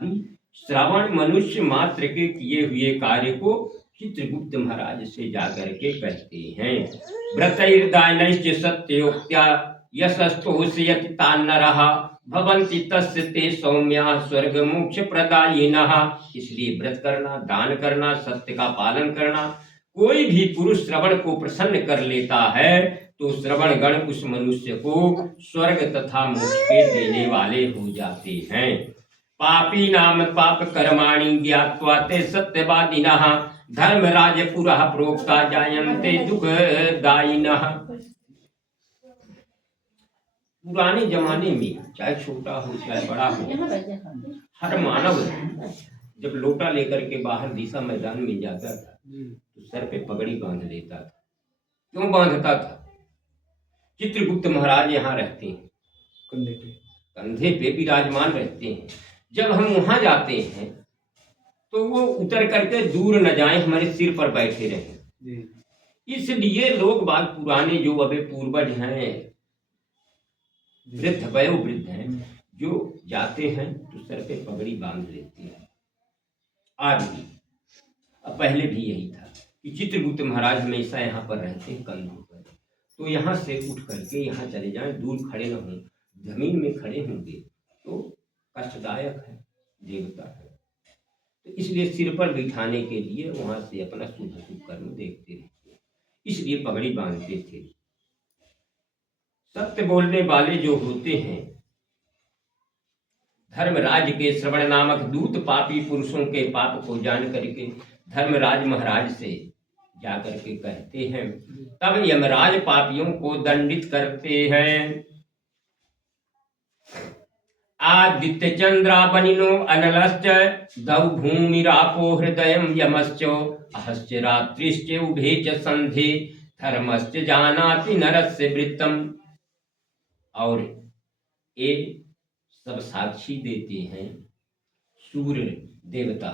श्रवण मनुष्य मात्र के किए हुए कार्य को चित्रगुप्त महाराज से जाकर के कहते हैं। व्रतैर्दानैश्च सत्योक्त्या यशस्तोषयति तान्नरः भवन्ति तस्य ते सौम्याः स्वर्ग मोक्ष प्रदायिनः। इसलिए व्रत करना, दान करना, सत्य का पालन करना, कोई भी पुरुष श्रवण को प्रसन्न कर लेता है तो श्रवण गण उस मनुष्य को स्वर्ग तथा मोक्ष के देने वाले हो जाते हैं। पापी नाम पाप कर्माणि ज्ञात्वा ते सत्यवादिनः धर्मराज पुरः प्रोक्ता जायन्ते दुःखदायिनः। पुराने जमाने में चाहे छोटा हो चाहे बड़ा हो, हर मानव जब लोटा लेकर के बाहर दिशा मैदान में जाता था तो सर पे पगड़ी बांध लेता था। क्यों बांधता था? चित्रगुप्त महाराज यहाँ रहते हैं, कंधे पे विराजमान रहते हैं। जब हम वहां जाते हैं तो वो उतर करके दूर न जाए, हमारे सिर पर बैठे रहे। इसलिए लोग बाग पुराने जो अभी पूर्वज हैं, वृद्ध वयोवृद्ध हैं, जो जाते हैं तो सर पे पगड़ी बांध लेते हैं। आज भी, अब पहले भी यही था कि चित्रगुप्त महाराज हमेशा यहाँ पर रहते हैं कंधों पर, तो यहाँ से उठ करके यहाँ चले जाएं, दूर खड़े न हों, जमीन में खड़े होंगे तो कष्टदायक है, देवता है। तो इसलिए सिर पर बिठाने के लिए वहां से अपना शुभ शुभ कर्म देखते रहते, इसलिए पगड़ी बांधते थे। सत्य बोलने वाले जो होते हैं, धर्मराज के श्रवण नामक दूत पापी पुरुषों के पाप को जान करके धर्मराज महाराज से जाकर के कहते हैं, तब यमराज पापियों को दंडित करते हैं। आदित्य चंद्रावनिनो अनलश्च दौ भूमिरापो हृदयं यमश्च अहश्च रात्रिश्च उभे च संधे धर्मश्च जानाति नरस्य वृत्तम। और ये सब साक्षी देते हैं सूर्य देवता,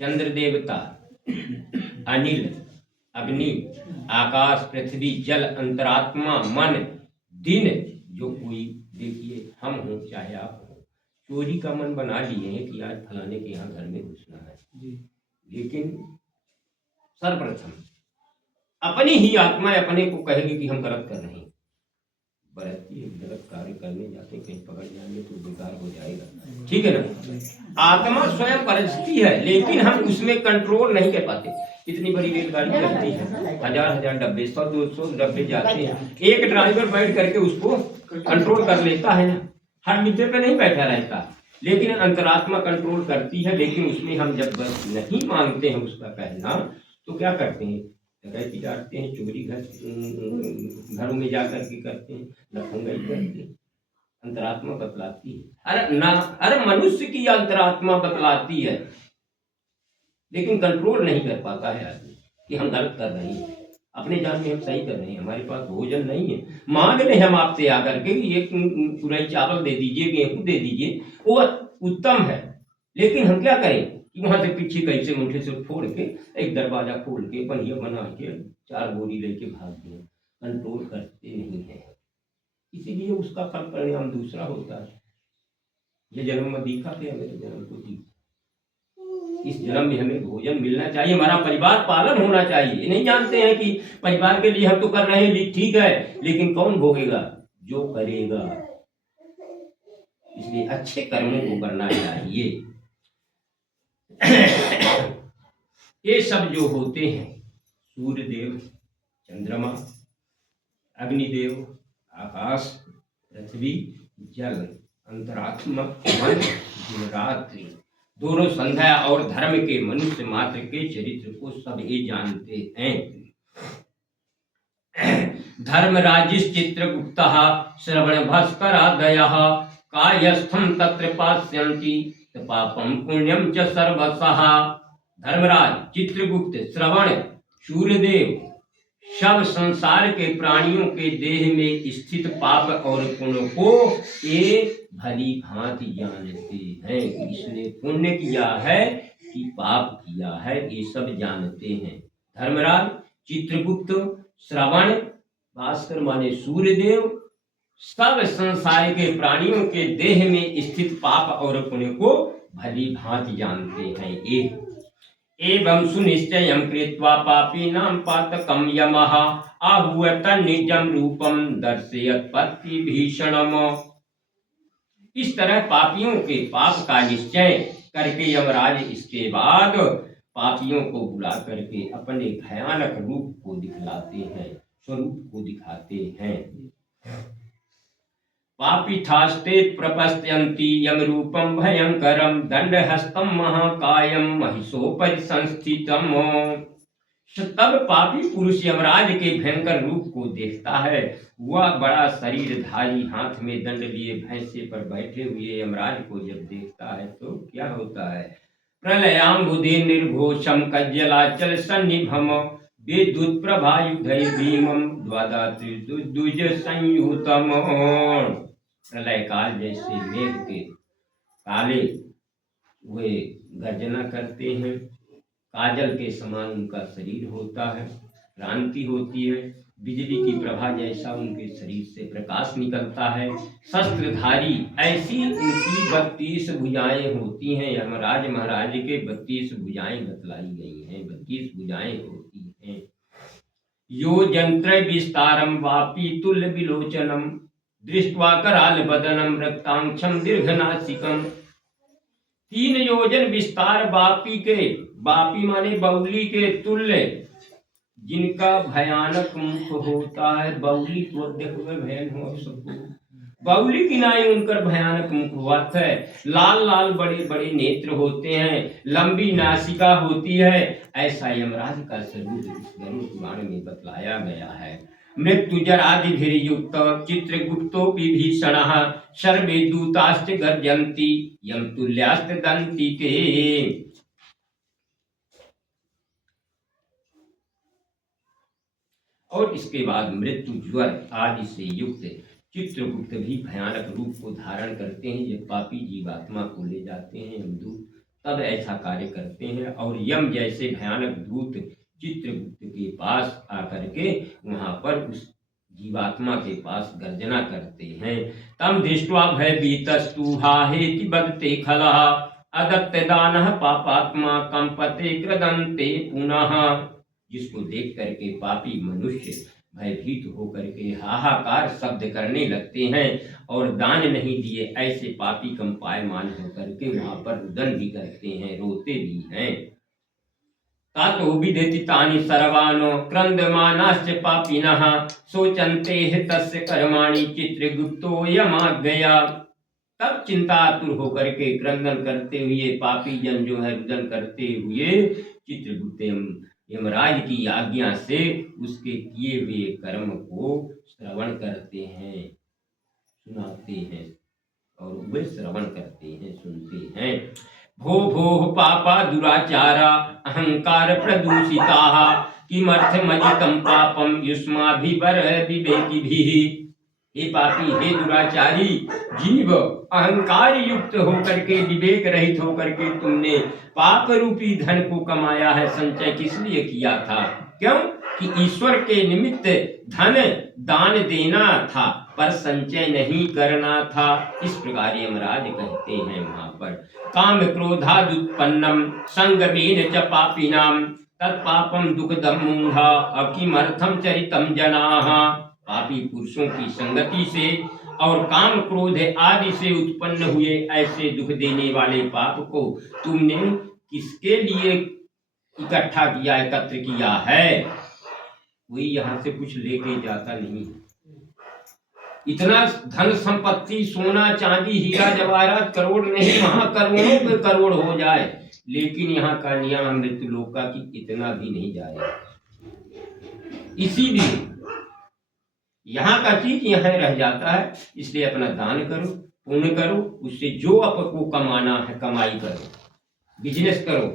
चंद्र देवता, अनिल, अग्नि, आकाश, पृथ्वी, जल, अंतरात्मा, मन, दिन, जो कोई, देखिए हम हो चाहे आप हो, चोरी का मन बना लिए हैं कि आज फलाने के यहाँ घर में घुसना है, लेकिन सर्वप्रथम अपनी ही आत्मा अपने को कहेगी कि हम गलत कर रहे हैं। गलत कार्य करने जाते कहीं पकड़ जाएंगे तो बेकार हो जाएगा, ठीक है ना। आत्मा स्वयं परिस्थिति है, लेकिन हम उसमें कंट्रोल नहीं कर पाते। इतनी बड़ी रेलगाड़ी चलती है, हजार डब्बे, 100-200 डब्बे जाते हैं, एक ड्राइवर बैठ करके उसको कंट्रोल कर लेता है ना, हर मित्र पे नहीं बैठा रहता, लेकिन अंतरात्मा कंट्रोल करती है। लेकिन उसमें हम जब बस नहीं मानते हैं उसका कहना, तो क्या करते हैं, डकैती डालते हैं, चोरी घरों में जाकर के करते हैं, लफंगाई करते हैं। अंतरात्मा बतलाती है, हर मनुष्य की अंतरात्मा बतलाती है, लेकिन कंट्रोल नहीं कर पाता है आदमी कि हम गलत कर रहे हैं, अपने जान में हम सही कर रहे हैं, हमारे पास भोजन नहीं है, मांग रहे हम आपसे आकर के एक पूरा चावल दे दीजिए, गेहूं दे दीजिए, वो उत्तम है, लेकिन हम क्या करें कि वहां से पीछे कैसे मुठे से फोड़ के एक दरवाजा खोल के बढ़िया बना के 4 बोरी लेके भाग दिए। कंट्रोल करते नहीं है, इसीलिए उसका फल परिणाम दूसरा होता है। ये जन्म में दिखा थे, हमें जन्म को दिखा, इस जन्म में हमें भोजन मिलना चाहिए, हमारा परिवार पालन होना चाहिए। नहीं जानते हैं कि परिवार के लिए हम तो कर रहे हैं, ठीक है, लेकिन कौन भोगेगा, जो करेगा। इसलिए अच्छे कर्मों को करना चाहिए। ये सब जो होते हैं, सूर्य देव, चंद्रमा, अग्निदेव, आकाश, पृथ्वी, जल, अंतरात्मा, मन, रात्रि, दोनों संध्या और धर्म के मनुष्य मात्र के चरित्र को सब ये जानते हैं। धर्मराजिश चित्रगुप्तः श्रवण भास्करादयः कायस्थं तत्र पास्यन्ति पापम पुण्यम च सर्वसः। धर्मराज, चित्रगुप्त, श्रवण, सूर्यदेव सब संसार के प्राणियों के देह में स्थित पाप और पुण्य को ये भली भांति जानते हैं। इसने पुण्य किया है कि पाप किया है, ये सब जानते हैं। धर्मराज, चित्रगुप्त, श्रवण, भास्कर माने सूर्यदेव सब संसार के प्राणियों के देह में स्थित पाप और पुण्य को भली भांति जानते हैं। एवं सुनिश्चयं कृत्वा पापीनां पातकं यमः आहूय तन्निजं रूपं दर्शयत् पति भीषणम। इस तरह पापियों के पाप का निश्चय करके यमराज इसके बाद पापियों को बुला करके अपने भयानक रूप को दिखलाते हैं, स्वरूप को दिखाते हैं। पापिठास्ते प्रपश्यन्ति यम रूपम भयंकरम दंडहस्तम महाकायम महिषोपरि संस्थितम। तब पापी पुरुष यमराज के भयंकर रूप को देखता है। वह बड़ा शरीरधारी हाथ में दंड लिए भैंसे पर बैठे हुए यमराज को जब देखता है तो क्या होता है? प्रलयाम्बुधे निर्घोषम कज्जलाचल सन्निभम विद्युत प्रभायुधै भीमम द्वादात्रिदुज संयुतम। प्रलय काल जैसे मेघ के काले वे गर्जना करते हैं, काजल के समान उनका शरीर होता है, क्रांति होती है, बिजली की प्रभा जैसा उनके शरीर से प्रकाश निकलता है, शस्त्रधारी ऐसी उनकी 32 भुजाएं होती हैं। यमराज महाराज के 32 भुजाएं बतलाई गई हैं, 32 भुजाएं होती हैं। यो जंत्र विस्तारम वापी तुल्य विलोचनम दृष्ट्वा कराल बदनम रक्तांक्षम दीर्घनासिकम। 3 योजन विस्तार बापी के, बापी माने बौली के तुल्य, जिनका भयानक मुख होता है। बौली को देखो भयन हो सबको, बौली की नाई उनकर भयानक मुख होता है। लाल लाल बड़े बड़े नेत्र होते हैं, लंबी नासिका होती है। ऐसा यमराज का स्वरूप इस गरुड़ पुराण में बतलाया गया है। मृत्युजरादिभिर्युक्त चित्रगुप्तोऽपि भीषणः सर्वे दूताश्च गर्जन्ति यम तुल्यास्त दंतिके। और इसके बाद मृत्यु ज्वर आदि से युक्त चित्रगुप्त भी भयानक रूप को धारण करते हैं। जब पापी जीवात्मा को ले जाते हैं यमदूत, तब ऐसा कार्य करते हैं। और यम जैसे भयानक दूत चित्रगुप्त के पास आकर के वहां पर उस जीवात्मा के पास गर्जना करते हैं। तम दृष्ट्वा भयभीतस्तु हाहेति बदते खलः अदत्त दानः पापात्मा कंपते क्रदन्ते पुनः। जिसको देख करके पापी मनुष्य भयभीत होकर के हाहाकार शब्द करने लगते हैं और दान नहीं दिए ऐसे पापी कंपायमान होकर के वहां पर रुदन भी करते हैं, रोते भी हैं। तातो विदेति तानि सर्वानो क्रंदमानाश्च पापिनः सोचन्ते तस्य कर्माणि चित्रगुप्तो यमाज्ञया। तब चिंतातुर होकर के क्रंदन करते हुए पापी जन जो है रुदन करते हुए चित्रगुप्त यमराज की आज्ञा से उसके किए हुए कर्म को श्रवण करते हैं, सुनाते हैं और वे श्रवण करते हैं, सुनते हैं। भो भो पापा दुराचारा अहंकार प्रदूषिताः किमर्थमजितं पापम युष्माभिवर विवेकिभिः। हे पापी, हे दुराचारी जीव, अहंकार युक्त होकर के, विवेक रहित होकर के तुमने पाप रूपी धन को कमाया है। संचय किस लिए किया था? क्यों कि ईश्वर के निमित्त धन दान देना था, पर संचय नहीं करना था। इस प्रकार यमराज कहते हैं वहां पर काम क्रोधादुत्पन्नम संगमेन च पापिनाम तत्पापम दुःखदम मूढ़ा अकिमर्थम चरितम जनाः। पापी पुरुषों की संगति से और काम क्रोध आदि से उत्पन्न हुए ऐसे दुख देने वाले पाप को तुमने किसके लिए इकट्ठा किया, एकत्र किया है? कोई यहाँ से कुछ लेके जाता नहीं। इतना धन संपत्ति, सोना चांदी हीरा जवाहरात करोड़ नहीं, वहां करोड़ों पे करोड़ हो जाए, लेकिन यहाँ का नियम मृत्यु लोक का कि इतना भी नहीं जाएगा। इसीलिए यहाँ का चीज यहाँ रह जाता है। इसलिए अपना दान करो, पुण्य करो, उससे जो आपको कमाना है कमाई करो, बिजनेस करो,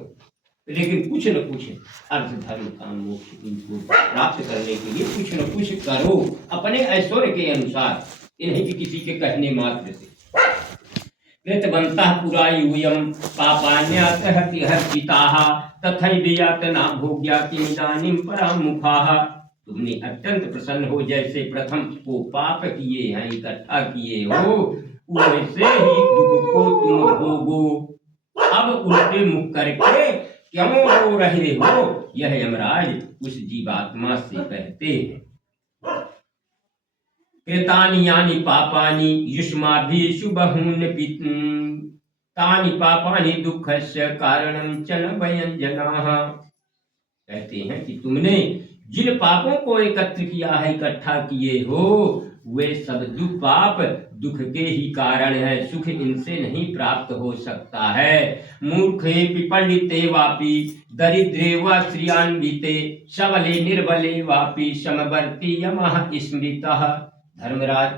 लेकिन कुछ न कुछ अर्थ धर्म काम मोक्ष इनको प्राप्त करने के लिए कुछ न कुछ करो अपने ऐश्वर्य के अनुसार, इन्हीं की किसी के कहने मात्र से। कृतवन्तः पुरा यूयं पापान्यातः हर्षिताः तथैवयातना भोग्या किमिदानीं परामुखाः। तुमने अत्यंत प्रसन्न हो, जैसे प्रथम को पाप किए हैं, इकट्ठा किए हो, वैसे ही दुख को तुम भोगो। अब उल्टे मुख करके क्यों रो रहे हो, यह यमराज उस जीवात्मा से कहते हैं। कृतानि यानि पापानि युष्माभिषु बहून् तानि पापानि दुःखस्य कारणं च न व्यञ्जनाः। कहते हैं कि तुमने जिन पापों को एकत्र किया है, इकट्ठा किए हो, वे सब पाप दुख के ही कारण है, सुख इनसे नहीं प्राप्त हो सकता है। मूर्खे पंडिते वापि दरिद्रे व श्रियान्विते सबले निर्बले वापि समवर्ती यमः स्मृतः। धर्मराज,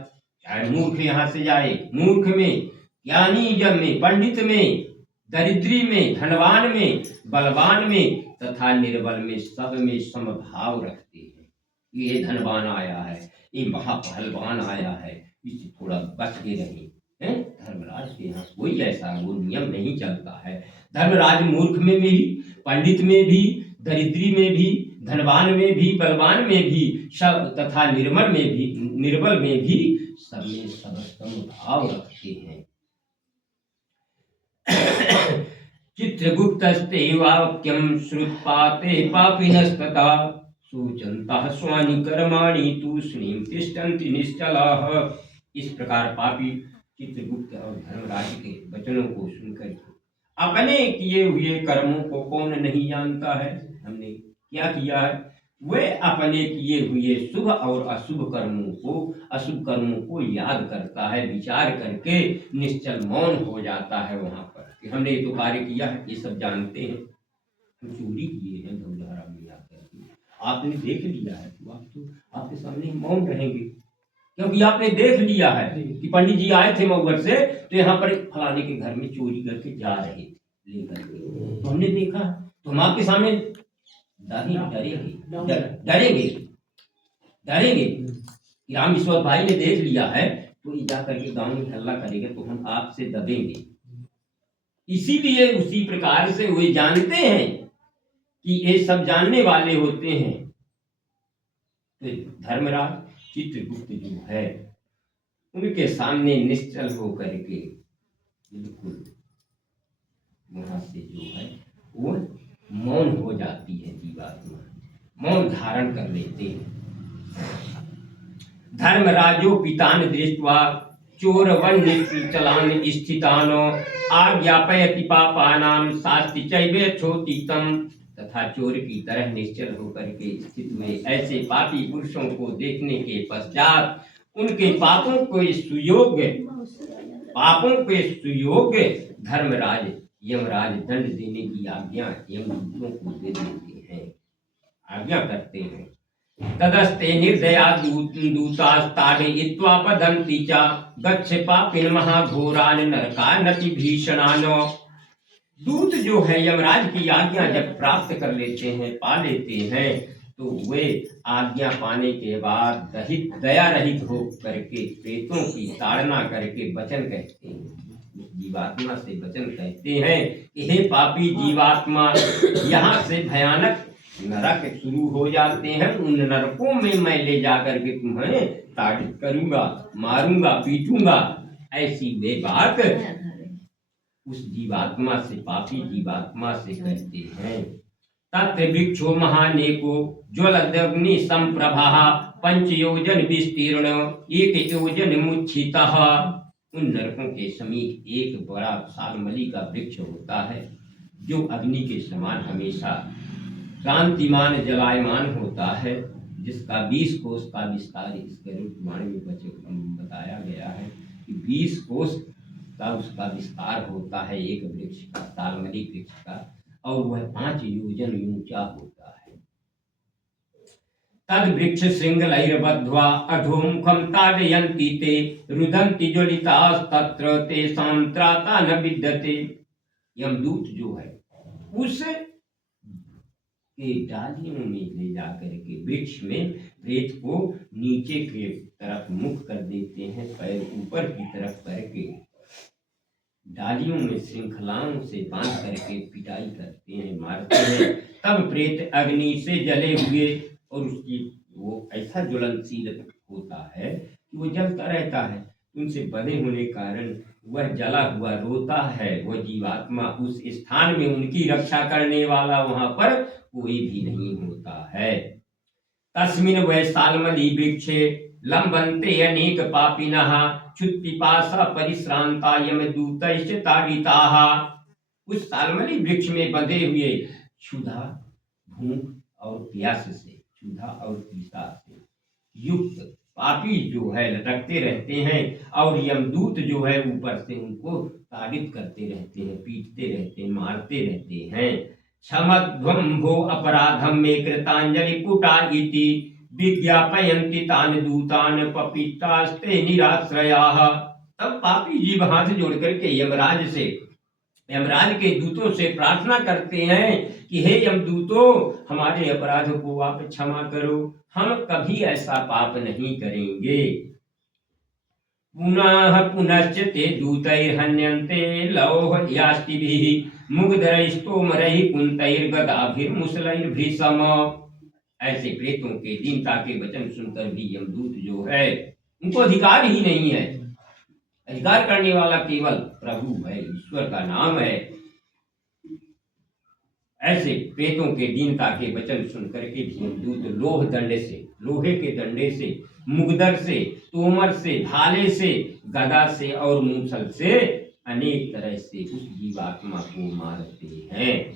चाहे मूर्ख यहाँ से जाए, मूर्ख में, ज्ञानी जन में, पंडित में, दरिद्री में, धनवान में, बलवान में तथा निर्बल में, सब में समभाव रखते हैं। ये धनवान आया है, ये महापहलवान आया है, इससे थोड़ा बच के रहे हैं। धर्मराज के यहाँ कोई ऐसा वो नियम नहीं चलता है। धर्मराज मूर्ख में भी, पंडित में भी, दरिद्री में भी, धनवान में भी, बलवान में भी, सब तथा निर्मल में भी, निर्बल में भी सब में सब समभाव रखते हैं। चित्रगुप्तस्ते वाक्यं श्रुत्पाते पापिनस्तथा सूचन्तः स्वानि कर्माणि तूष्णीं तिष्ठन्ति निश्चलाः। इस प्रकार पापी चित्रगुप्त और धर्मराज के वचनों को सुनकर अपने किए हुए कर्मों को कौन नहीं जानता है, हमने क्या किया है, वे अपने किए हुए शुभ और अशुभ अशुभ कर्मों को याद करता है, विचार करके निश्चल मौन हो जाता है वहां पर कि हमने ये तो कार्य किया है। ये सब जानते हैं, हम चोरी किए हैं धौलधारा में आकर, आपने देख लिया है तो आप तो आपके सामने मौन रहेंगे, क्योंकि आपने देख लिया है कि पंडित जी आए थे मऊगढ़ से, तो यहाँ पर फलाने के घर में चोरी करके जा रहे थे लेकर के, तो हमने देखा, तो हम आपके सामने डरेंगे कि राम विश्वास भाई ने देख लिया है तो ये जा करके गांव में हल्ला करेगा तो हम आपसे दबेंगे। इसीलिए उसी प्रकार से वे जानते हैं कि ये सब जानने वाले होते हैं। तो धर्मराज चित्रगुप्त जो है उनके सामने निश्चल होकर के बिल्कुल वहां से जो है वो मौन हो जाती है, जीवात्मा मौन धारण कर लेते हैं। धर्मराजो पितान दृष्ट्वा चोरवन्यचलान स्थितान आज्ञापयति पापानां शास्ति चैवेक्षोतीतम। तथा चोर की तरह निश्चल होकर के स्थित हुए ऐसे पापी पुरुषों को देखने के पश्चात उनके पापों के सुयोग्य धर्मराज यमराज दंड देने की आज्ञा यमदूतों को दे देते हैं, आज्ञा करते हैं। तदस्ते निर्दया दूतास्ताडयित्वा पदन्ति च गच्छ पापिन महाघोरान नरकानति भीषणान। दूत जो है यमराज की आज्ञा जब प्राप्त कर लेते हैं, पा लेते हैं, तो वे आज्ञा पाने के बाद दया रहित हो करके प्रेतों की ताड़ना करके वचन कहते हैं, जीवात्मा से वचन कहते हैं कि हे पापी जीवात्मा, यहाँ से भयानक नरक शुरू हो जाते हैं, उन नरकों में मैं ले जाकर के तुम्हें ताड़ित करूंगा, मारूंगा, पीटूंगा। ऐसी वे बात उस जीवात्मा से, पापी जीवात्मा से कहते हैं। तत्र वृक्षो महानेको ज्वलदग्नि संप्रभा पंचयोजन विस्तीर्ण एक योजन मुच्छितः। उन नरकों के समीप एक बड़ा सालमली का वृक्ष होता है जो अग्नि के समान हमेशा कांतिमान जलायमान होता है, जिसका 20 कोस का विस्तार इस गरुड़ पुराण में बताया गया है कि 20 कोस का उसका विस्तार होता है एक वृक्ष का, सालमली वृक्ष का, और वह 5 योजन ऊंचा होता है। तद वृक्ष श्रृंगलैर्बद्ध्वा अधोमुखं ताडयन्ति ते रुदन्ति ज्वलितास्तत्र तेषां त्राता न विद्यते। यमदूत जो है उस के डालियों में ले जाकर के वृक्ष में प्रेत को नीचे के तरफ मुख कर देते हैं, पैर ऊपर की तरफ करके डालियों में श्रृंखलाओं से बांध करके पिटाई करते हैं, मारते हैं। तब प्रेत अग्नि से जले हुए, और उसकी वो ऐसा ज्वलनशील होता है कि वो जलता रहता है, उनसे बंधे होने के कारण वह जला हुआ रोता है। वह जीवात्मा उस स्थान में उनकी रक्षा करने वाला वहां पर कोई भी नहीं होता है। तस्मिन् वैशाल्मली वृक्षे लंबन्ते अनेक पापिनः क्षुत्पिपासा परिश्रांता यमदूतैश्च ताडिताः। उस सालमली वृक्ष में बंधे हुए क्षुधा, भूख और प्यास से, क्षुधा और तृष्णा से युक्त पापी जो है लटकते रहते हैं और यमदूत जो है ऊपर से उनको ताड़ित करते रहते हैं, पीटते रहते हैं, मारते रहते हैं। क्षमध्वं भो अपराधम में कृतांजलि पुटा इति विज्ञापयन्ति तान दूतान पपीतास्ते निराश्रयाः। तब पापी जीव हाथ जोड़ करके यमराज के दूतों से प्रार्थना करते हैं कि हे यमदूतों, हमारे अपराध को आप क्षमा करो, हम कभी ऐसा पाप नहीं करेंगे। पुनः पुनश्च ते दूतैर्हन्यन्ते लौह याष्टिभिः मुग्धरैस्तोमरैः कुन्तैर्गदाभिर्मुसलैर्भृशम। ऐसे प्रेतों के दीनता के वचन सुनकर भी यमदूत जो है उनको अधिकार ही नहीं है। अधिकार करने वाला केवल प्रभु है, ईश्वर का नाम है। ऐसे प्रेतों के दीनता के वचन सुन करके भी यमदूत लोहे के दंडे से, मुगदर से, तोमर से, भाले से, गदा से और मूसल से अनेक तरह से उस जीवात्मा को मारते हैं।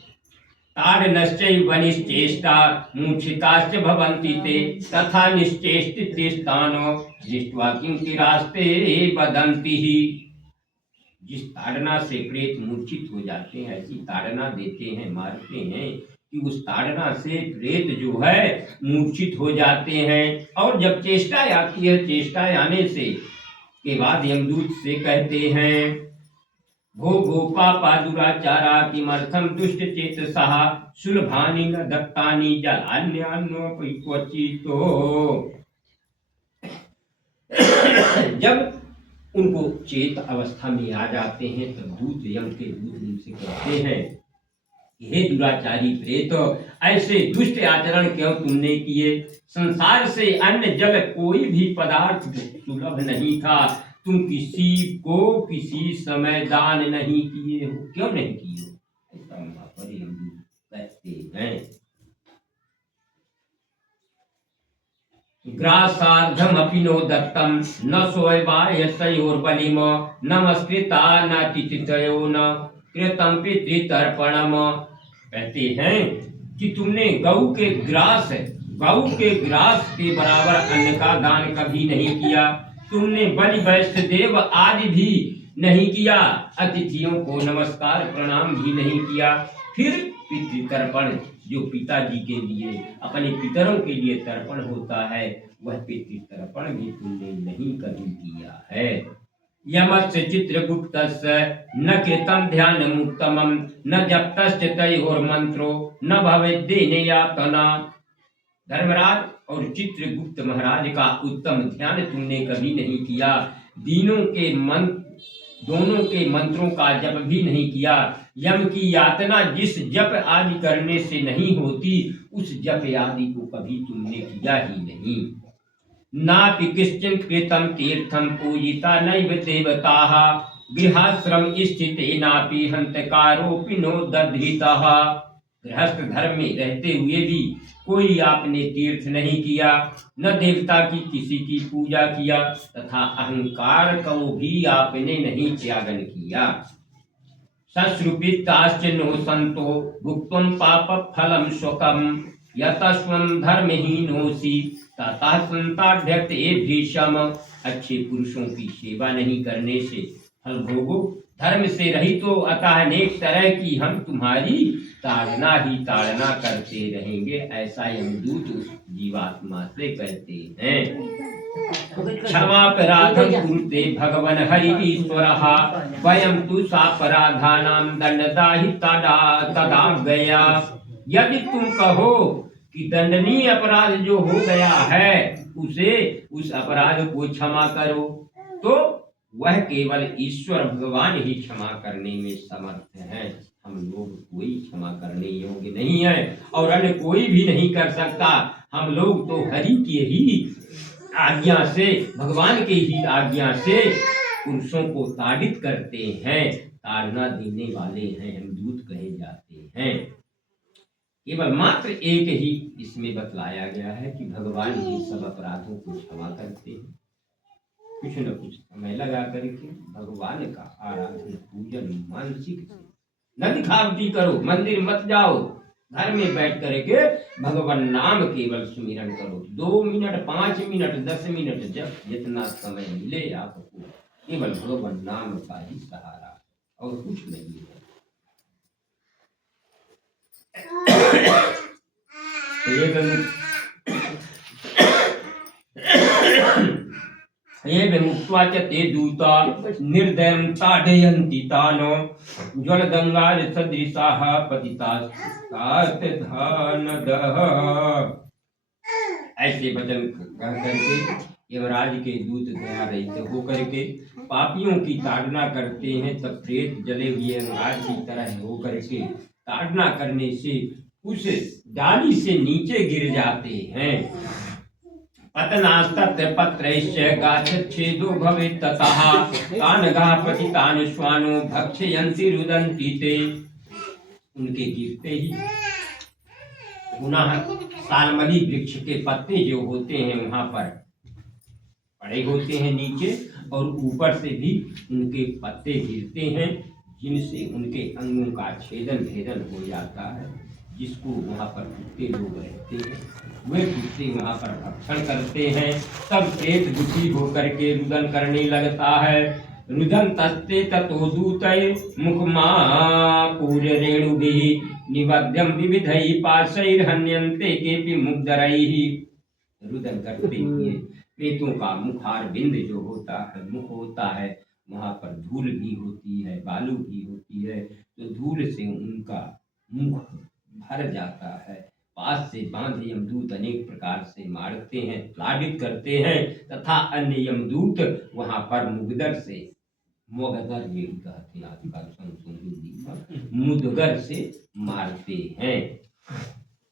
ताडनश्चैव वनिश्चेष्टा मूर्छिताश्च भवन्ति ते तथा निश्चेष्टितेस्तानो दृष्ट्वा किंकिरास्ते वदन्ति ही। जिस ताड़ना से प्रेत मूर्छित हो जाते हैं, ऐसी ताड़ना देते हैं, मारते हैं कि उस ताड़ना से प्रेत जो है मूर्छित हो जाते हैं। और जब चेष्टा आती है, चेष्टा आने से के बाद यमदूत से कहते हैं भो भो पापा दुराचारा किमर्थम दुष्ट चेतसः सुलभानि न दत्तानि जलान्यान्नोपैक्वचितो। जब उनको चेत अवस्था में आ जाते हैं तब दूत यम के दूत उनसे कहते हैं हे दुराचारी प्रेत, ऐसे दुष्ट आचरण क्यों तुमने किए? संसार से अन्य जल कोई भी पदार्थ सुलभ नहीं था, तुम किसी को किसी समय दान नहीं किए हो, क्यों नहीं किए हो? ऐसा वहां पर यमदूत कहते हैं। ग्रासार्धमपि नो दत्तम न सोयवायसयोर्बलिम नमस्कृता न तिथितयो न कृतम पितृतर्पणम। कहते हैं कि तुमने गौ के ग्रास के बराबर अन्न का दान कभी नहीं किया, तुमने बलि वैश्य देव आदि भी नहीं किया, अतिथियों को नमस्कार प्रणाम भी नहीं किया। फिर पितृतर्पण, जो पिताजी के लिए, अपने पितरों के लिए तर्पण होता है, वह पितृतर्पण भी तुमने नहीं कभी किया है। यमस्य चित्रगुप्तस्य न कृतं ध्यान मुक्तमं न जप्तश्च तयोर्मंत्रो न भवेद्देन यातना। धर्मराज और चित्रगुप्त महाराज का उत्तम ध्यान तुमने कभी नहीं किया, दोनों के मंत्रों का जप भी नहीं किया। यम की यातना जिस जप आदि करने से नहीं होती, उस जप आदि को कभी तुमने किया ही नहीं। नापि किश्चिन कृतं तीर्थं पूजिता नैव देवताः गृहाश्रम स्थिते नापि हंतकारोपि नो दधृतः। गृहस्थ धर्म में रहते हुए भी कोई आपने तीर्थ नहीं किया, न देवता की किसी की पूजा किया, तथा अहंकार को भी आपने नहीं त्यागन किया। सश्रुपिताश्च नो संतो भुक्त्वं पाप फलम स्वकम यतस्वं धर्महीनोसि तथा संताढ्यते भीषम। अच्छे पुरुषों की सेवा नहीं करने से फल भोगो, धर्म से रहित हो, अतः अनेक तरह की हम तुम्हारी ताड़ना ही ताड़ना करते रहेंगे, ऐसा यमदूत उस जीवात्मा से कहते हैं। क्षमापराधं कुरुते भगवन् हरि ईश्वरः वयं तु सापराधानां दंडदाहि तदाज्ञया। यदि तुम कहो कि दंडनीय अपराध जो हो गया है उस अपराध को क्षमा करो, तो वह केवल ईश्वर भगवान ही क्षमा करने में समर्थ है। हम लोग कोई क्षमा करने योग्य नहीं है और अन्य कोई भी नहीं कर सकता। हम लोग तो हरि के ही आज्ञा से, भगवान के ही आज्ञा से पुरुषों को ताड़ित करते हैं, ताड़ना देने वाले हैं, यमदूत कहे जाते हैं। केवल मात्र एक ही इसमें बतलाया गया है कि भगवान ही सब अपराधों को क्षमा करते हैं। कुछ न कुछ समय लगा करके भगवान का आराधन पूजन मानसिक से, न दिखावटी करो, मंदिर मत जाओ, घर में बैठ करके भगवान नाम केवल सुमिरन करो। 2 मिनट, 5 मिनट, 10 मिनट, जब जितना समय मिले आपको केवल भगवान नाम का ही सहारा और कुछ नहीं है। ये मुक्त्वा च ते दूता निर्दयं ताडयन्ति तानो ज्वलगंगार सदृशाः पतितास्तात धानदः। ऐसे वचन कह करके यमराज के दूत दया रहित होकर के पापियों की ताड़ना करते हैं। तब प्रेत जले हुए अंगार की तरह होकर के ताड़ना करने से उस डाली से नीचे गिर जाते हैं। पतनास्तत्र पत्रैश्च गाच्छेदो भवेत् ततः तानगाः पतितान् श्वानो भक्षयन्ति रुदन्ति ते। उनके गिरते ही पुनः सालमली वृक्ष के पत्ते जो होते हैं वहां पर पड़े होते हैं नीचे, और ऊपर से भी उनके पत्ते गिरते हैं, जिनसे उनके अंगों का छेदन भेदन हो जाता है। जिसको वहां पर कुत्ते लोग रहते हैं वे कुत्ते वहां पर भक्षण करते हैं। तब प्रेत दुखी होकर के रुदन करने लगता है। रुदन तस्ते ततो दूतये मुखमापूर्य रेणुभिः निवध्यं विविधैः पाशैर्हन्यन्ते केऽपि मुग्धरैः। रुदन करते हुए प्रेतों का मुखार बिंद जो होता है, मुख होता है, वहां पर धूल भी होती है, बालू भी होती है, तो धूल से उनका मुख भर जाता है। पास से बांध यमदूत अनेक प्रकार से मारते हैं, लाडित करते हैं, तथा अन्य यमदूत वहां पर मुगदर से, मुगदर ये कहते हैं आजकल, मुदगर से मारते हैं।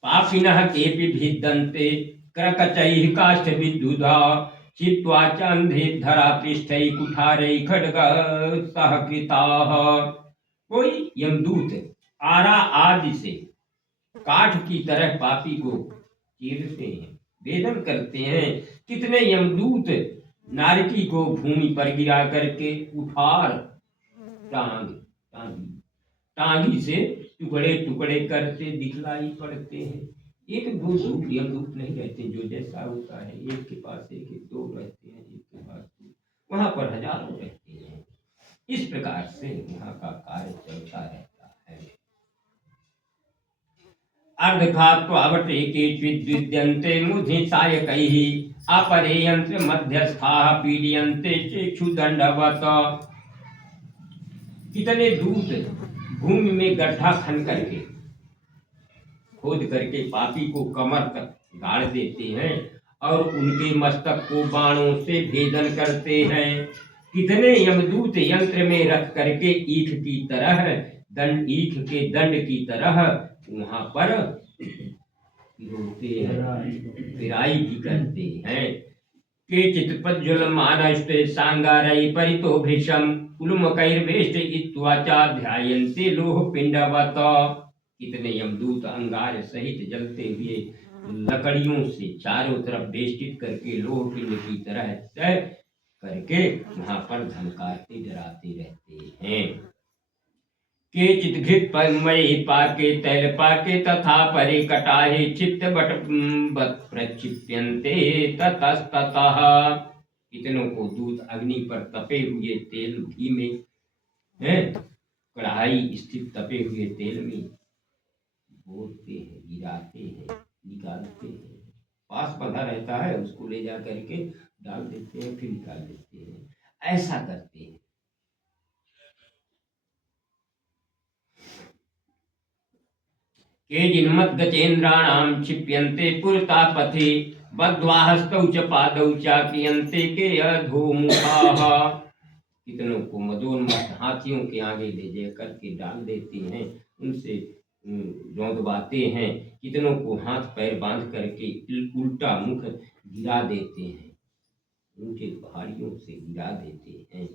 पापिनः केऽपि भिद्यन्ते करकचैः काष्ठविद्युधा चित्वा चन्धे धरापृष्ठैः कुठारैः खड्गः सहकृताः। कोई यमदूत आरा आदि से काठ की तरह पापी को चीरते हैं, वेदन करते हैं। कितने यमदूत नारकी को भूमि पर गिरा करके कुठार टांगी से टुकड़े टुकड़े करते दिखलाई पड़ते हैं। एक दो यमदूत नहीं रहते, जो जैसा होता है एक के पास एक, दो रहते हैं, एक के पास दो, वहां पर हजारों रहते हैं। इस प्रकार से वहां का कार्य चलता रहता है। अर्धखात्वावटे केचिद्विद्यन्ते मुधि सायकैः अपरे यंत्र मध्यस्थाः पीड्यन्ते चेक्षुदंडवत्। कितने दूत भूमि में गड्ढा खन करके, खोद करके पापी को कमर तक गाड़ देते हैं और उनके मस्तक को बाणों से भेदन करते हैं। कितने यमदूत यंत्र में रख करके ईख की तरह, ईख के दंड की तरह वहां पर रोते हैं, पिराई भी करते हैं। केचित् प्रज्वलमानस्ते सांगारै परितो भृशं कुलुमकैर्वेष्ट इत्वा च ध्यायन्ते लोहपिण्डवत्। कितने यमदूत अंगार सहित जलते हुए लकड़ियों से चारों तरफ बेष्टित करके लोह पिंड की तरह तय करके वहां पर धमकाते डराते रहते हैं। केचित् घृत मयि पाके तैल पाके तथा परे कटाहे चित्त बट प्रक्षिप्यन्ते ततस्ततः। कितनों को दूत अग्नि पर तपे हुए तेल घी में है, कढ़ाई स्थित तपे हुए तेल में बोलते हैं, गिराते हैं, निकालते हैं। पास बंधा रहता है, उसको ले जा करके डाल देते हैं, फिर निकाल देते हैं, ऐसा करते हैं। केचिन्मद्गजेन्द्राणां क्षिप्यन्ते पुरता पथे बद्ध्वा हस्तौ च पादौ च क्रियन्ते के अधोमुखाः। कितनों को मदोन्मत्त हाथियों के आगे ले जा करके डाल देते हैं, उनसे रौंदवाते हैं। कितनों को हाथ पैर बांध करके उल्टा मुख गिरा देते हैं। ऊंचे पहाड़ियों से गिरा देते हैं।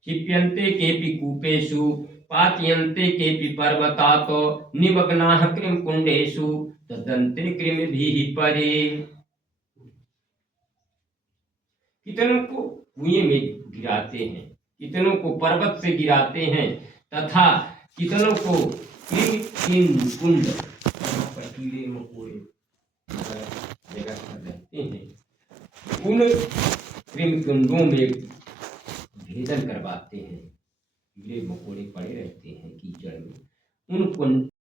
क्षिप्यन्ते केपि कूपेषु पातयन्ते केपि पर्वतातो निमग्नाः कृमकुण्डेषु ददन्ते कृमिभिः परे। कितनों को कुएं में गिराते हैं, कितनों को पर्वत से गिराते हैं, तथा कितनों को कुंड पर कीड़े मकोड़े जगह पर रहते हैं, उन कृमिकुंडों में भेदन करवाते हैं। कीड़े मकोड़े पड़े रहते हैं कीचड़ में, उन